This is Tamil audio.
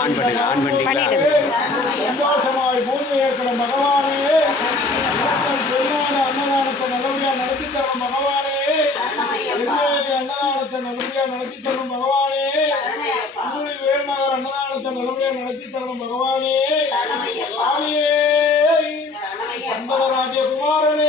ஆன் பண்ணுங்க, ஆன் பண்ணிட்டீங்களா? சந்தோஷமாய் பூமி ஏற்கிற பகவானே, அன்னதானத்தை நல்லபடியா நடத்தி தரும் பகவானே, அன்னதானத்தை நல்லபடியா நடத்தி தரும் பகவானே, வேறுநகர் அன்னதானத்தை நல்லபடியா நடத்தி தரும் பகவானே, சுவாமியே, சந்தன ராஜகுமாரனே,